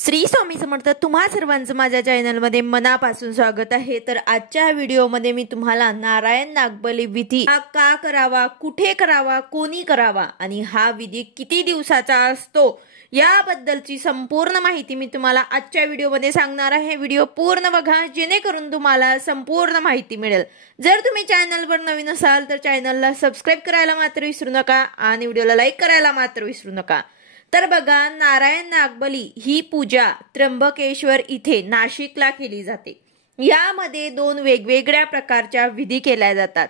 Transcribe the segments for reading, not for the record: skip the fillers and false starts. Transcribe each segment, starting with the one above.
श्री स्वामी समर्थ। तुम्हा सर्वांचं माझ्या चॅनलमध्ये मनापासून स्वागत आहे। तर आजच्या व्हिडिओमध्ये मी तुम्हाला नारायण नागबली विधी हा का करावा, कुठे करावा, कोणी करावा आणि हा विधी किती दिवसाचा असतो याबद्दलची संपूर्ण माहिती मी तुम्हाला आजच्या व्हिडिओमध्ये सांगणार आहे। व्हिडिओ पूर्ण बघा जेणेकरून तुम्हाला संपूर्ण माहिती मिळेल। जर तुम्ही चॅनलवर नवीन असाल तर चॅनलला सबस्क्राइब करायला मात्र विसरू नका आणि व्हिडिओला लाईक करायला मात्र विसरू नका। तर बघा, नारायण नागबली ही पूजा त्र्यंबकेश्वर इथे नाशिकला केली जाते। यामध्ये दोन वेगवेगळ्या प्रकारच्या विधी केल्या जातात।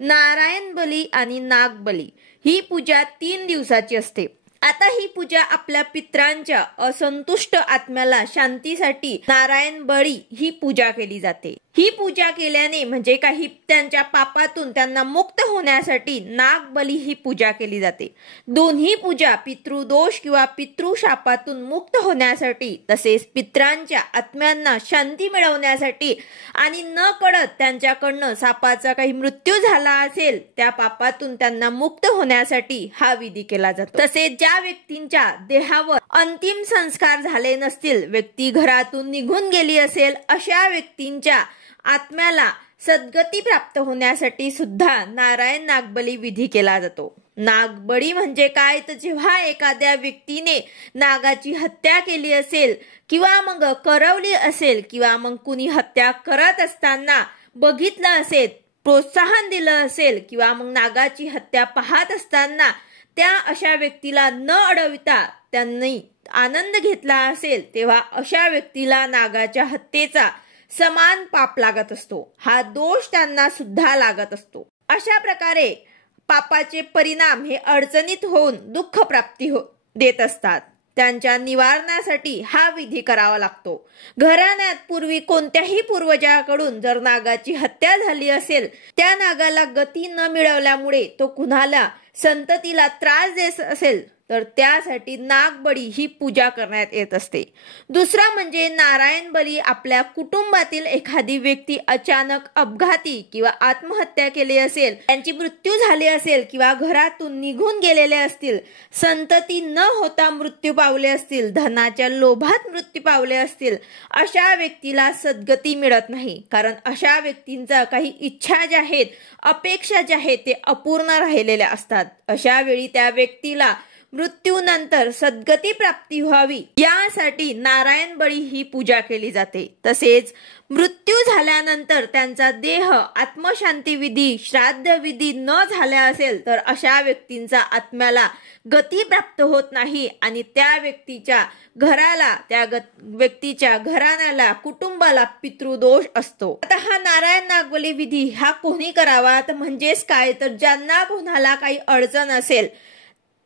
नारायण बली आणि नागबली ही पूजा 3 दिवसाची असते। आता ही पूजा आपल्या पित्रांच्या असंतुष्ट आत्म्याला शांतीसाठी नारायण बळी ही पूजा केली जाते। ही पूजा केल्याने म्हणजे काही त्यांच्या पापातून त्यांना मुक्त होण्यासाठी नागबली ही पूजा केली जाते। दोन्ही पूजा पितृदोष किंवा पितृशापातून मुक्त होण्यासाठी तसेच पित्रांच्या आत्म्यांना शांती मिळवण्यासाठी आणि न कळत त्यांच्याकडनं सापाचा काही मृत्यू झाला असेल त्या पापातून त्यांना मुक्त होण्यासाठी हा विधी केला जातो। तसेच ज्या व्यक्तींच्या देहावर अंतिम संस्कार झाले नसतील, व्यक्ती घरातून निघून गेली असेल, अशा व्यक्तींच्या आत्म्याला सद्गती प्राप्त होण्यासाठी सुद्धा नारायण नागबली विधी केला जातो। नागबळी म्हणजे काय, तर जेव्हा एखाद्या व्यक्तीने नागाची हत्या केली असेल किंवा मग करवली असेल किंवा मग कुणी हत्या करत असताना बघितलं असेल, प्रोत्साहन दिलं असेल किंवा मग नागाची हत्या पाहत असताना त्या अशा व्यक्तीला न अडविता त्यांनी आनंद घेतला असेल, तेव्हा अशा व्यक्तीला नागाच्या हत्येचा समान पाप लागत असतो। हा दोष त्यांना सुद्धा लागत असतो। अशा प्रकारे पापाचे परिणाम हे अडचणीत होऊन दुःख प्राप्ती देत असतात। त्यांच्या निवारणासाठी हा विधी करावा लागतो। घराण्यात पूर्वी कोणत्याही पूर्वजाकडून जर नागाची हत्या झाली असेल, त्या नागाला गती न मिळवल्यामुळे तो कुणाला संततीला त्रास देत असेल तर त्यासाठी नागबळी ही पूजा करण्यात येत असते। दुसरा म्हणजे नारायण बली आपल्या कुटुंबातील एखादी व्यक्ती अचानक अपघाती किंवा आत्महत्या केली असेल, त्यांची मृत्यू झाली असेल किंवा घरातून निघून गेलेले असतील, संतती न होता मृत्यू पावले असतील, धनाच्या लोभात मृत्यू पावले असतील, अशा व्यक्तीला सद्गती मिळत नाही। कारण अशा व्यक्तींचा काही इच्छा ज्या आहेत, अपेक्षा ज्या आहेत ते अपूर्ण राहिलेल्या असतात। अशा वेळी त्या व्यक्तीला मृत्यूनंतर सद्गती प्राप्ती व्हावी यासाठी नारायण बळी ही पूजा केली जाते। तसेच मृत्यू झाल्यानंतर त्यांचा देह आत्मशांती विधी, श्राद्ध विधी न झाल्या असेल तर अशा व्यक्तींचा आत्म्याला गती प्राप्त होत नाही आणि त्या व्यक्तीच्या घराला, त्या व्यक्तीच्या घराण्याला, कुटुंबाला पितृदोष असतो। आता हा नारायण नागबली विधी हा कोणी करावा, तर म्हणजेच काय, तर ज्यांना कोणाला काही अडचण असेल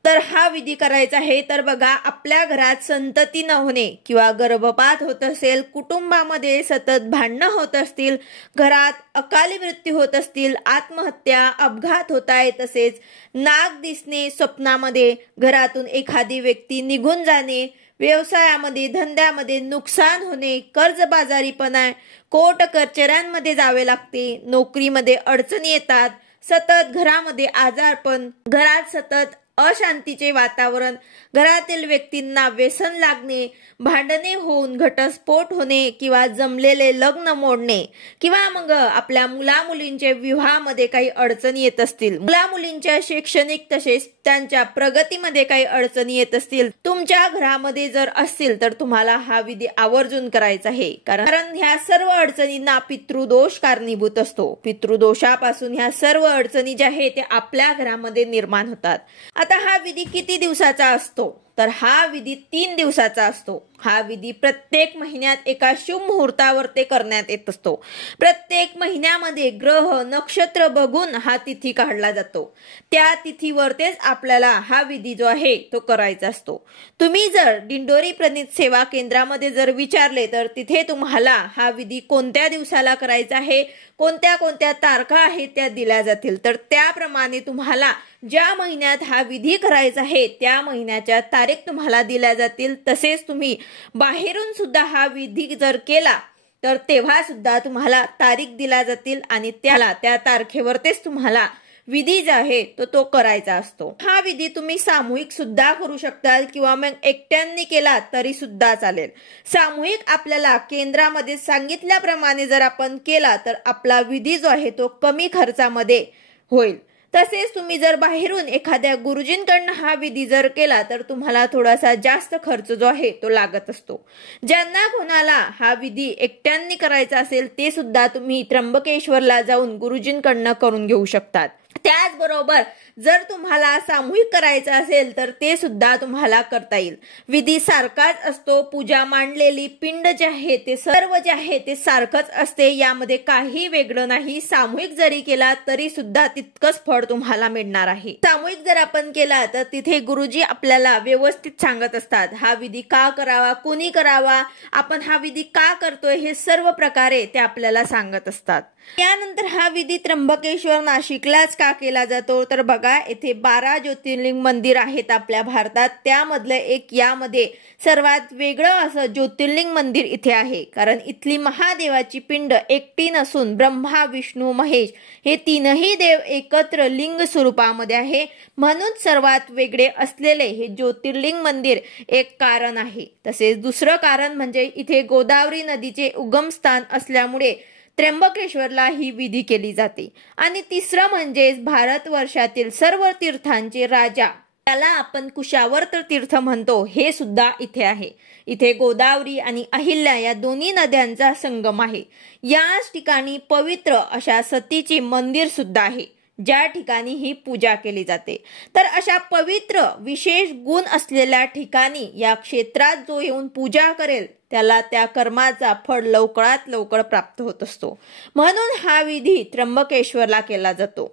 तर हा विधी करायचा आहे। तर बघा, आपल्या घरात संतती न होणे किंवा गर्भपात होत असेल, कुटुंबामध्ये सतत भांडणं होत असतील, घरात अकाली मृत्यू होत असतील, आत्महत्या, अपघात होत आहे, तसेच नाग दिसणे स्वप्नामध्ये, घरातून एखादी व्यक्ती निघून जाणे, व्यवसायामध्ये धंद्यामध्ये नुकसान होणे, कर्जबाजारीपणा, कोर्ट कचऱ्यांमध्ये जावे लागते, नोकरीमध्ये अडचणी येतात, सतत घरामध्ये आजारपण, घरात सतत अशांतीचे वातावरण, घरातील व्यक्तींना व्यसन लागणे, भांडणे होऊन घटस्फोट होणे किंवा जमलेले लग्न मोडणे किंवा मग आपल्या मुलामुलींच्या विवाहामध्ये काही अडचणी येत असतील, मुलामुलींच्या शैक्षणिक तसेच त्यांच्या प्रगतीमध्ये काही अडचणी येत असतील, तुमच्या घरामध्ये जर असतील तर तुम्हाला हा विधी आवर्जून करायचा आहे। कारण ह्या सर्व अडचणींना पितृदोष कारणीभूत असतो। पितृदोषापासून ह्या सर्व अडचणी ज्या आहेत त्या आपल्या घरामध्ये निर्माण होतात। आता हा विधी किती दिवसाचा असतो, तर हा विधी 3 दिवसाचा असतो। हा विधी प्रत्येक महिन्यात एका शुभ मुहूर्तावर ते करण्यात येत असतो। प्रत्येक महिन्यामध्ये ग्रह नक्षत्र बघून हा तिथी काढला जातो। त्या तिथीवरतीच आपल्याला हा विधी जो आहे तो करायचा असतो। तुम्ही जर दिंडोरी प्रणित सेवा केंद्रामध्ये जर विचारले तर तिथे तुम्हाला हा विधी कोणत्या दिवसाला करायचा आहे, कोणत्या कोणत्या तारखा आहेत त्या दिल्या जातील। तर त्याप्रमाणे तुम्हाला ज्या महिन्यात हा विधी करायचा आहे त्या महिन्याच्या तारीख तुम्हाला दिल्या जातील। तसेच तुम्ही बाहेरून सुद्धा हा विधी जर केला तर तेव्हा सुद्धा तुम्हाला तारीख दिल्या जातील आणि त्या तारखेवरतीच तुम्हाला विधी जो आहे तो करायचा असतो। हा विधी तुम्ही सामूहिक सुद्धा करू शकता किंवा मग एकट्याने केला तरी सुद्धा चालेल। सामूहिक आपल्याला केंद्रामध्ये सांगितल्याप्रमाणे जर आपण केला तर आपला विधी जो आहे तो कमी खर्चामध्ये होईल। तसेच तुम्ही जर बाहेरून एखाद्या गुरुजींकडून हा विधी जर केला तर तुम्हाला थोडासा जास्त खर्च जो आहे तो लागत असतो। ज्यांना कोणाला हा विधी एकट्याने करायचा असेल ते सुद्धा तुम्ही त्र्यंबकेश्वरला जाऊन गुरुजींकडून करून घेऊ शकतात। त्याचबरोबर जर तुम्हाला सामूहिक करायचं असेल तर ते सुद्धा तुम्हाला करता येईल। विधी सारखाच असतो, पूजा मांडलेली पिंड जे आहे ते सर्व जे आहे ते सारखंच असते, यामध्ये काही वेगळं नाही। सामूहिक जरी केला तरी सुद्धा तितकंच फळ तुम्हाला मिळणार आहे। सामूहिक जर आपण केला तर तिथे गुरुजी आपल्याला व्यवस्थित सांगत असतात हा विधी का करावा, कोणी करावा, आपण हा विधी का करतोय हे सर्व प्रकारे ते आपल्याला सांगत असतात। यानंतर हा विधी त्र्यंबकेश्वर नाशिकलाच का केला जातो तर बघा येथे 12 ज्योतिर्लिंग मंदिर आहेत आपल्या भारतात, त्यामधलं एक यामध्ये सर्वात वेगळं असं ज्योतिर्लिंग मंदिर इथे आहे। कारण इथली महादेवाची पिंड एकटी नसून ब्रह्मा विष्णू महेश हे तीनही देव एकत्र लिंग स्वरूपामध्ये आहे, म्हणून सर्वात वेगळे असलेले हे ज्योतिर्लिंग मंदिर एक कारण आहे। तसेच दुसरं कारण म्हणजे इथे गोदावरी नदीचे उगमस्थान असल्यामुळे त्र्यंबकेश्वरला ही विधी केली जाते। आणि तिसरं म्हणजे भारतवर्षातील सर्व तीर्थांचे राजा, त्याला आपण कुशावर्त तीर्थ म्हणतो, हे सुद्धा इथे आहे। इथे गोदावरी आणि अहिल्या या दोन्ही नद्यांचा संगम आहे। याच ठिकाणी पवित्र अशा सतीचे मंदिर सुद्धा आहे, ज्या ठिकाणी ही पूजा केली जाते। तर अशा पवित्र विशेष गुण असलेल्या ठिकाणी या क्षेत्रात जो येऊन पूजा करेल त्याला त्या कर्माचा फळ लवकरात लवकर प्राप्त होत असतो, म्हणून हा विधी त्र्यंबकेश्वरला केला जातो।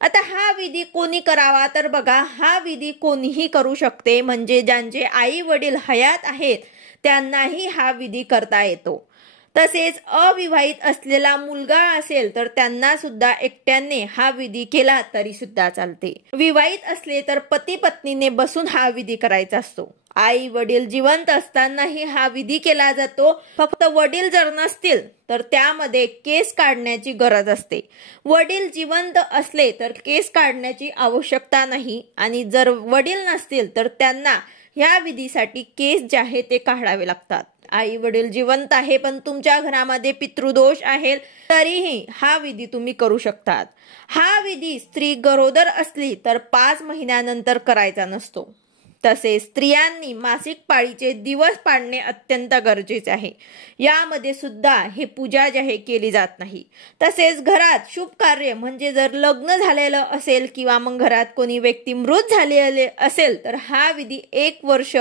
आता हा विधी कोणी करावा तर बघा हा विधी कोणीही करू शकते, म्हणजे ज्यांचे आई वडील हयात आहेत त्यांनाही हा विधी करता येतो। तसेच अविवाहित असलेला मुलगा असेल तर त्यांना सुद्धा एकट्याने हा विधी केला तरी सुद्धा चालते। विवाहित असले तर पती पत्नीने बसून हा विधी करायचा असतो। आई वडील जिवंत असतानाही हा विधी केला जातो। फक्त वडील जर नसतील तर त्यामध्ये केस काढण्याची गरज असते। वडील जिवंत असले तर केस काढण्याची आवश्यकता नाही, आणि जर वडील नसतील तर त्यांना ह्या विधीसाठी केस जे आहे ते काढावे लागतात। आई वडील जिवंत आहे पण तुमच्या घरामध्ये पितृदोष आहे तरीही हा विधी तुम्ही करू शकतात। हा विधी स्त्री गरोदर असली तर 5 महिन्यानंतर करायचा नसतो। तसेच स्त्रियांनी मासिक पाळीचे दिवस पाळणे अत्यंत गरजेचे आहे, यामध्ये सुद्धा हे पूजा जी आहे केली जात नाही। तसेच घरात शुभ कार्य म्हणजे जर लग्न झालेलं असेल किंवा मग घरात कोणी व्यक्ती मृत झालेले असेल तर हा विधी 1 वर्ष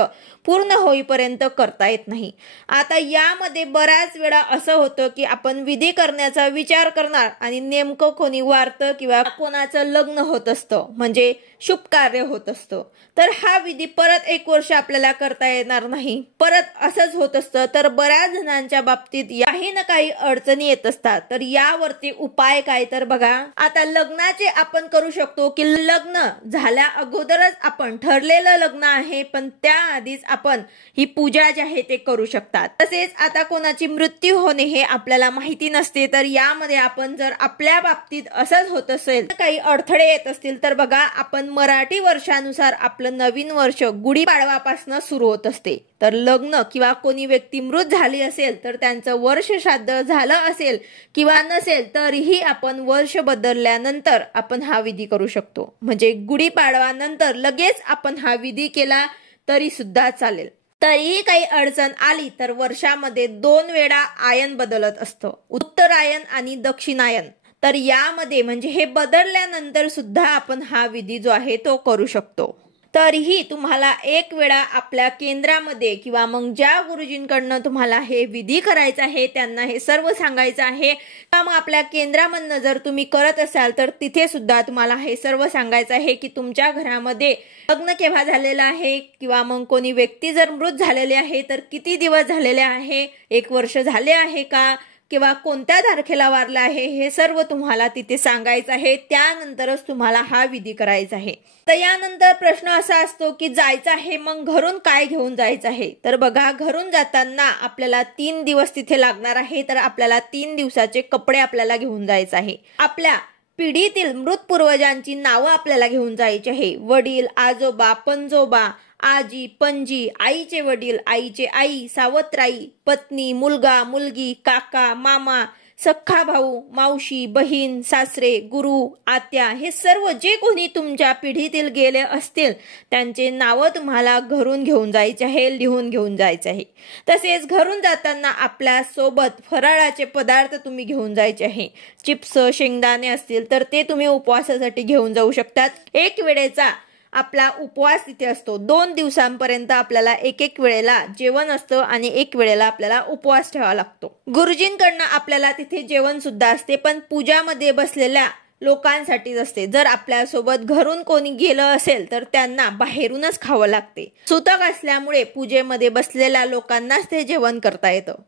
पूर्ण होईपर्यंत करता येत नाही। आता यामध्ये बऱ्याच वेळा असं होतं की आपण विधी करण्याचा विचार करणार आणि नेमकं कोणी वारतं किंवा कोणाचं लग्न होत असतं, म्हणजे शुभ कार्य होत असतं, तर हा विधी परत 1 वर्ष आपल्याला करता येणार नाही, परत असंच होत असतं। तर बऱ्याच जणांच्या बाबतीत काही ना काही अडचणी येत असतात। तर यावरती उपाय काय तर बघा, आता लग्नाचे आपण करू शकतो की लग्न झाल्या अगोदरच आपण ठरलेलं लग्न आहे पण त्याआधीच आपण ही पूजा जी आहे ते करू शकतात। तसेच आता कोणाची मृत्यू होणे हे आपल्याला माहिती नसते, तर यामध्ये आपण जर आपल्या बाबतीत असंच होत असेल काही अडथळे येत असतील तर बघा आपण मराठी वर्षानुसार आपलं नवीन वर्ष गुढीपाडवापासून सुरू होत असते। तर लग्न किंवा कोणी व्यक्ती मृत झाली असेल तर त्यांचं वर्ष श्राद्ध झालं असेल किंवा नसेल तरीही आपण वर्ष बदलल्यानंतर आपण हा विधी करू शकतो, म्हणजे गुढीपाडवानंतर लगेच आपण हा विधी केला तरी सुद्धा चालेल। तरीही काही अडचण आली तर वर्षामध्ये 2 वेळा आयन बदलत असतं, उत्तरायण आणि दक्षिणायन। तर यामध्ये म्हणजे हे बदलल्यानंतर सुद्धा आपण हा विधी जो आहे तो करू शकतो। तरीही तुम्हाला 1 वेळा आपल्या केंद्रामध्ये किंवा मग ज्या गुरुजींकडनं तुम्हाला हे विधी करायचं आहे त्यांना हे सर्व सांगायचं आहे, किंवा मग आपल्या केंद्रामधनं जर तुम्ही करत असाल तर तिथे सुद्धा तुम्हाला हे सर्व सांगायचं आहे की तुमच्या घरामध्ये लग्न केव्हा झालेलं आहे किंवा मग कोणी व्यक्ती जर मृत झालेली आहे तर किती दिवस झालेले आहे, 1 वर्ष झाले आहे का, किंवा कोणत्या तारखेला वारला आहे, हे सर्व तुम्हाला तिथे सांगायचं आहे। त्यानंतरच तुम्हाला हा विधी करायचा आहे। तर यानंतर प्रश्न असा असतो की जायचं आहे मग घरून काय घेऊन जायचं आहे, तर बघा घरून जाताना आपल्याला 3 दिवस तिथे लागणार आहे, तर आपल्याला 3 दिवसाचे कपडे आपल्याला घेऊन जायचं आहे। आपल्या पिढीतील मृत पूर्वजांची नावं आपल्याला घेऊन जायची आहे. वडील, आजोबा, पणजोबा, आजी, पणजी, आईचे वडील, आईचे आई, सावत्राई, पत्नी, मुलगा, मुलगी, काका, मामा, सख्खा भाऊ, मावशी, बहीण, सासरे, गुरु, आत्या, हे सर्व जे कोणी तुमच्या पिढीतील गेले असतील त्यांचे नावं तुम्हाला घरून घेऊन जायचे आहे, लिहून घेऊन जायचे आहे. तसेच घरून जाताना आपल्या सोबत फराळाचे पदार्थ तुम्ही घेऊन जायचे आहे. चिप्स, शेंगदाणे असतील तर ते तुम्ही उपवासासाठी घेऊन जाऊ शकतात. एक वेळेचा आपला उपवास तिथे असतो. 2 दिवसांपर्यंत आपल्याला एक वेळेला जेवण असतं आणि एक वेळेला आपल्याला उपवास ठेवावा लागतो. गुरुजींकडनं आपल्याला तिथे जेवण सुद्धा असते, पण पूजामध्ये बसलेल्या लोकांसाठीच असते. जर आपल्यासोबत घरून कोणी गेलं असेल तर त्यांना बाहेरूनच खावं लागते. सूतक असल्यामुळे पूजेमध्ये बसलेल्या लोकांनाच ते जेवण करता येतं.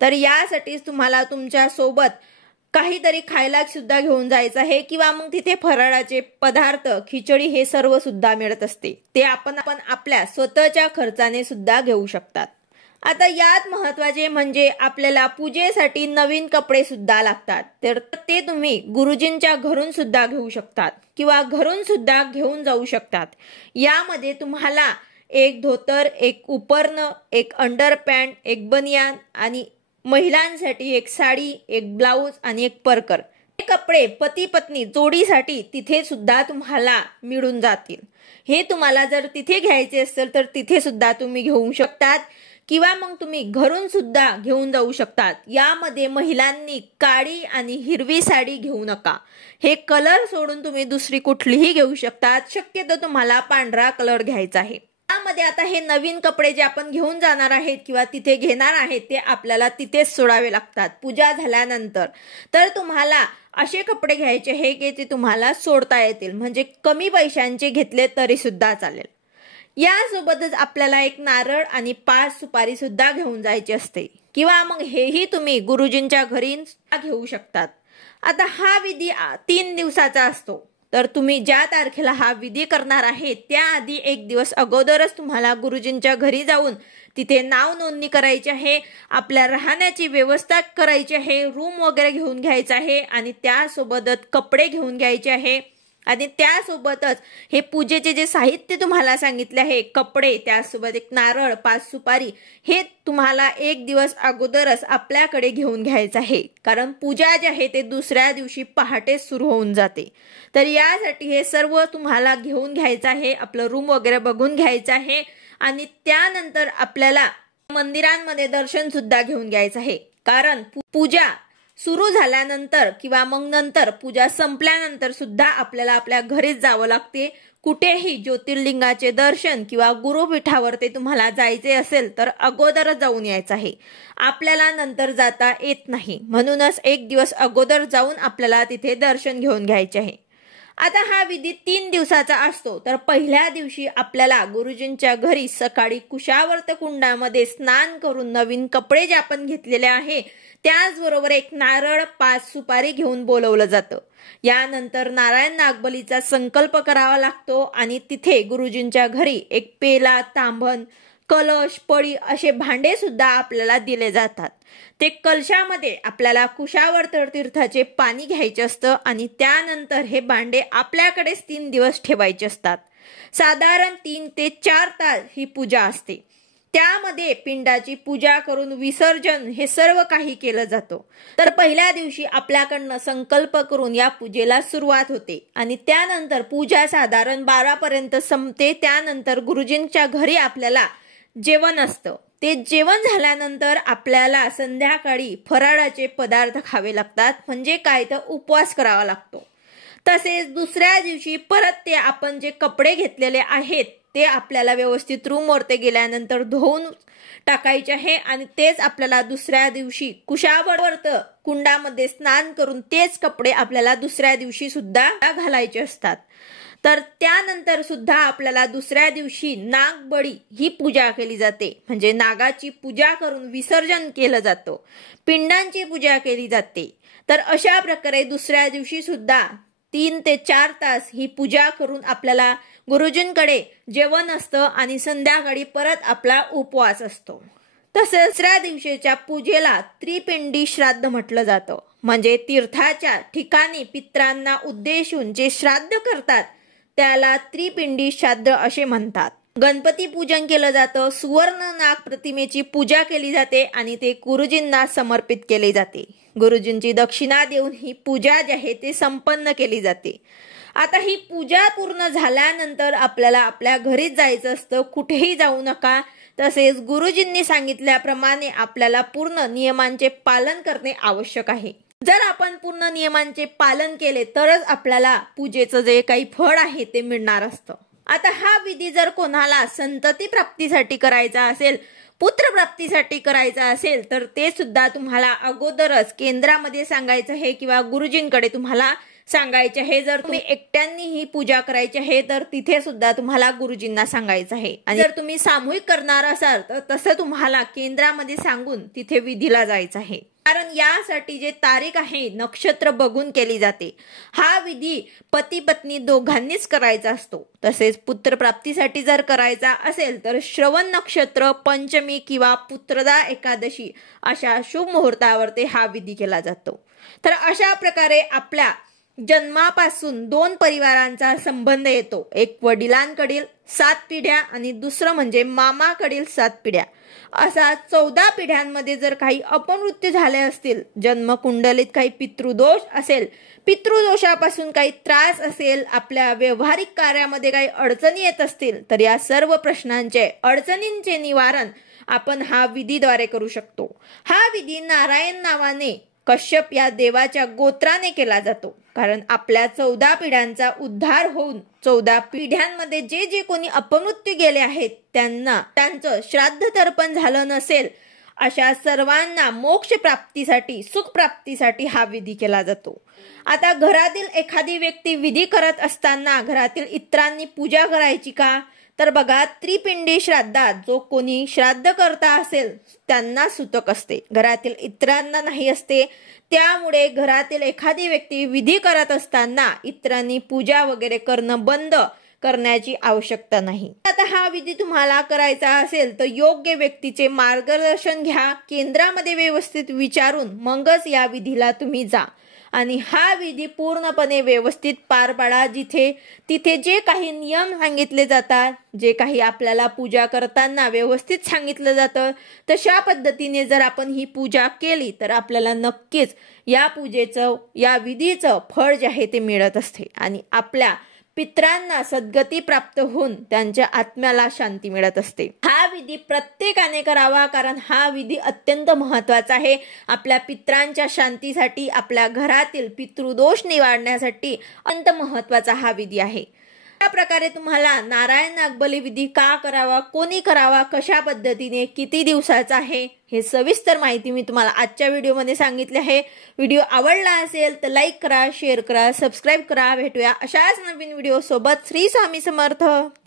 तर यासाठीच तुम्हाला तुमच्या सोबत काहीतरी खायला सुद्धा घेऊन जायचं आहे किंवा मग तिथे फराळाचे पदार्थ, खिचडी हे सर्व सुद्धा मिळत असते. ते आपण आपल्या स्वतःच्या खर्चाने सुद्धा घेऊ शकतात. आता यात महत्वाचे म्हणजे आपल्याला पूजेसाठी नवीन कपडे सुद्धा लागतात. तर ते तुम्ही गुरुजींच्या घरून सुद्धा घेऊ शकतात किंवा घरून सुद्धा घेऊन जाऊ शकतात. यामध्ये तुम्हाला एक धोतर, एक उपरणं, एक अंडरपॅन्ट, एक बनियान आणि महिलांसाठी एक साडी, एक ब्लाऊज आणि एक परकर हे कपडे पती पत्नी जोडीसाठी तिथे सुद्धा तुम्हाला मिळून जातील. हे तुम्हाला जर तिथे घ्यायचे असेल तर तिथे सुद्धा तुम्ही घेऊ शकतात किंवा मग तुम्ही घरून सुद्धा घेऊन जाऊ शकतात. यामध्ये महिलांनी काळी आणि हिरवी साडी घेऊ नका. हे कलर सोडून तुम्ही दुसरी कुठलीही घेऊ शकतात. शक्यतो तुम्हाला पांढरा कलर घ्यायचा आहे. यामध्ये आता हे नवीन कपडे जे आपण घेऊन जाणार आहेत किंवा तिथे घेणार आहेत ते आपल्याला तिथेच सोडावे लागतात पूजा झाल्यानंतर. तर तुम्हाला असे कपडे घ्यायचे आहे की ते तुम्हाला सोडता येतील, म्हणजे कमी पैशांचे घेतले तरी सुद्धा चालेल. यासोबतच आपल्याला एक नारळ आणि 5 सुपारी सुद्धा घेऊन जायची असते किंवा मग हेही तुम्ही गुरुजींच्या घरी घेऊ शकतात. आता हा विधी 3 दिवसाचा असतो. तर तुम्ही ज्या तारखेला हा विधी करणार आहे त्याआधी 1 दिवस अगोदरच तुम्हाला गुरुजींच्या घरी जाऊन तिथे नाव नोंदणी करायची आहे. आपल्या राहण्याची व्यवस्था करायची आहे. रूम वगैरे घेऊन घ्यायचा आहे आणि त्यासोबतच कपडे घेऊन घ्यायचे आहे आणि त्यासोबतच हे पूजेचे जे साहित्य तुम्हाला सांगितले आहे, कपडे, त्यासोबत एक नारळ, 5 सुपारी, हे तुम्हाला 1 दिवस अगोदरच आपल्याकडे घेऊन घ्यायचं आहे. कारण पूजा जी आहे ते दुसऱ्या दिवशी पहाटे सुरू होऊन जाते. तर यासाठी हे सर्व तुम्हाला घेऊन घ्यायचं आहे. आपलं रूम वगैरे बघून घ्यायचं आहे आणि त्यानंतर आपल्याला मंदिरांमध्ये दर्शन सुद्धा घेऊन घ्यायचं आहे. कारण पूजा सुरू झाल्यानंतर किंवा मग नंतर पूजा संपल्यानंतर सुद्धा आपल्याला आपल्या घरीच जावं लागते. कुठेही ज्योतिर्लिंगाचे दर्शन किंवा गुरुपीठावर ते तुम्हाला जायचे असेल तर अगोदरच जाऊन यायचं आहे. आपल्याला नंतर जाता येत नाही. म्हणूनच 1 दिवस अगोदर जाऊन आपल्याला तिथे दर्शन घेऊन घ्यायचे आहे. आता हा विधी 3 दिवसाचा असतो. तर पहिल्या दिवशी आपल्याला गुरुजींच्या घरी सकाळी कुशावर्त कुंडामध्ये स्नान करून नवीन कपडे जे आपण घेतलेले आहे त्याचबरोबर एक नारळ, 5 सुपारी घेऊन बोलवलं जातं. यानंतर नारायण नागबलीचा संकल्प करावा लागतो आणि तिथे गुरुजींच्या घरी एक पेला, तांबण, कलश, पळी असे भांडे सुद्धा आपल्याला दिले जातात. ते कलशामध्ये आपल्याला कुशावर्त तीर्थाचे पाणी घ्यायचे असतं आणि त्यानंतर हे भांडे आपल्याकडेच 3 दिवस ठेवायचे असतात. साधारण 3 ते 4 तास ही पूजा असते. त्यामध्ये पिंडाची पूजा करून विसर्जन हे सर्व काही केलं जातं. तर पहिल्या दिवशी आपल्याकडनं संकल्प करून या पूजेला सुरुवात होते आणि त्यानंतर पूजा साधारण 12 पर्यंत संपते. त्यानंतर गुरुजींच्या घरी आपल्याला जेवण असतं. ते जेवण झाल्यानंतर आपल्याला संध्याकाळी फराळाचे पदार्थ खावे लागतात. म्हणजे काय तर उपवास करावा लागतो. तसेच दुसऱ्या दिवशी परत ते आपण जे कपडे घेतलेले आहेत ते आपल्याला व्यवस्थित रूमवरती गेल्यानंतर धुवून टाकायचे आहे आणि तेच आपल्याला दुसऱ्या दिवशी कुशावर्त कुंडामध्ये स्नान करून तेच कपडे आपल्याला दुसऱ्या दिवशी सुद्धा घालायचे असतात. तर त्यानंतर सुद्धा आपल्याला दुसऱ्या दिवशी नागबळी ही पूजा केली जाते. म्हणजे नागाची पूजा करून विसर्जन केलं जातं. पिंडांची पूजा केली जाते. तर अशा प्रकारे दुसऱ्या दिवशी सुद्धा 3 ते 4 तास ही पूजा करून आपल्याला गुरुजींकडे जेवण असतं आणि संध्याकाळी परत आपला उपवास असतो. तसेच तिसऱ्या दिवशीच्या पूजेला त्रिपिंडी श्राद्ध म्हटलं जातं. म्हणजे तीर्थाच्या ठिकाणी पित्रांना उद्देशून जे श्राद्ध करतात त्याला त्रिपिंडी श्राद्ध असे म्हणतात। गणपती पूजन केलं जातं, सुवर्ण नाग प्रतिमेची पूजा केली जाते आणि ते गुरुजींना समर्पित केले जाते। गुरुजींची दक्षिणा देऊन ही पूजा जी आहे ते संपन्न केली जाते। आता ही पूजा पूर्ण झाल्यानंतर आपल्याला आपल्या घरीच जायचं असतं, कुठेही जाऊ नका। तसेच गुरुजींनी सांगितल्याप्रमाणे आपल्याला पूर्ण नियमांचे पालन करणे आवश्यक आहे। जर आपण पूर्ण नियमांचे पालन केले तरच आपल्याला पूजेचं जे काही फळ आहे ते मिळणार असतं। आता हा विधी जर कोणाला संतती प्राप्तीसाठी करायचा असेल, पुत्र प्राप्तीसाठी करायचा असेल तर ते सुद्धा तुम्हाला अगोदरच केंद्रामध्ये सांगायचं आहे किंवा गुरुजींकडे तुम्हाला सांगायचे आहे। जर तुम्ही एकट्यांनी ही पूजा करायची आहे तर तिथे सुद्धा तुम्हाला गुरुजींना सांगायचं आहे आणि जर तुम्ही सामूहिक करणार असाल तर तसं तुम्हाला केंद्रामध्ये सांगून तिथे विधीला जायचं आहे। कारण यासाठी जे तारीख आहे नक्षत्र बघून केली जाते। हा विधी पती पत्नी दोघांनीच करायचा असतो। तसेच पुत्र प्राप्तीसाठी जर करायचा असेल तर श्रवण नक्षत्र, पंचमी किंवा पुत्रदा एकादशी अशा शुभ मुहूर्तावर हा विधी केला जातो। तर अशा प्रकारे आपल्या जन्मापासून दोन परिवारांचा संबंध येतो। एक वडिलांकडील 7 पिढ्या आणि दुसरं म्हणजे मामाकडील 7 पिढ्या, असा 14 पिढ्यांमध्ये जर काही अपमृत्यू झाले असतील, जन्मकुंडलीत काही पितृदोष असेल, पितृदोषापासून काही त्रास असेल, आपल्या व्यवहारिक कार्यामध्ये काही अडचणी येत असतील तर या सर्व प्रश्नांचे, अडचणींचे निवारण आपण हा विधीद्वारे करू शकतो। हा विधी नारायण नावाने कश्यप या देवाच्या गोत्राने केला जातो। कारण आपल्या 14 पिढ्यांचा उद्धार होऊन 14 पिढ्यांमध्ये जे जे कोणी अपमृत्यू गेले आहेत त्यांचं श्राद्ध तर्पण झालं नसेल अशा सर्वांना मोक्ष प्राप्तीसाठी, सुख प्राप्तीसाठी हा विधी केला जातो। आता घरातील एखादी व्यक्ती विधी करत असताना घरातील इतरांनी पूजा करायची का? तर बघा, त्रिपिंडी श्राद्धात जो कोणी श्राद्ध करता असेल त्यांना सुतक असते, घरातील इतरांना नाही असते। त्यामुळे घरातील एखादी व्यक्ती विधी करत असताना इतरांनी पूजा वगैरे करणं बंद करण्याची आवश्यकता नाही। आता हा विधी तुम्हाला करायचा असेल तर योग्य व्यक्तीचे मार्गदर्शन घ्या, केंद्रामध्ये व्यवस्थित विचारून मगच या विधीला तुम्ही जा आणि हा विधी पूर्णपणे व्यवस्थित पार पाडा। तिथे जे काही नियम सांगितले जातात, जे काही आपल्याला पूजा करताना व्यवस्थित सांगितलं जातं, तशा पद्धतीने जर आपण ही पूजा केली तर आपल्याला नक्कीच या पूजेचं, या विधीचं फळ जे आहे ते मिळत असते आणि आपल्या पित्रांना सद्गती प्राप्त होऊन त्यांच्या आत्म्याला शांती मिळत असते। हा विधी प्रत्येकाने करावा, कारण हा विधी अत्यंत महत्त्वाचा आहे। आपल्या पित्रांच्या शांतीसाठी, आपल्या घरातील पितृदोष निवारण्यासाठी अत्यंत महत्त्वाचा हा विधी आहे। या प्रकारे तुम्हाला नारायण नागबली विधी का करावा, कोणी करावा, कशा पद्धतीने, किती दिवसाचा आहे, हे सविस्तर माहिती मी तुम्हाला आजच्या व्हिडिओमध्ये सांगितले आहे। व्हिडिओ आवडला असेल तर लाईक करा, शेअर करा, सबस्क्राईब करा। भेटूया अशाच नवीन व्हिडिओ सोबत। श्री स्वामी समर्थ।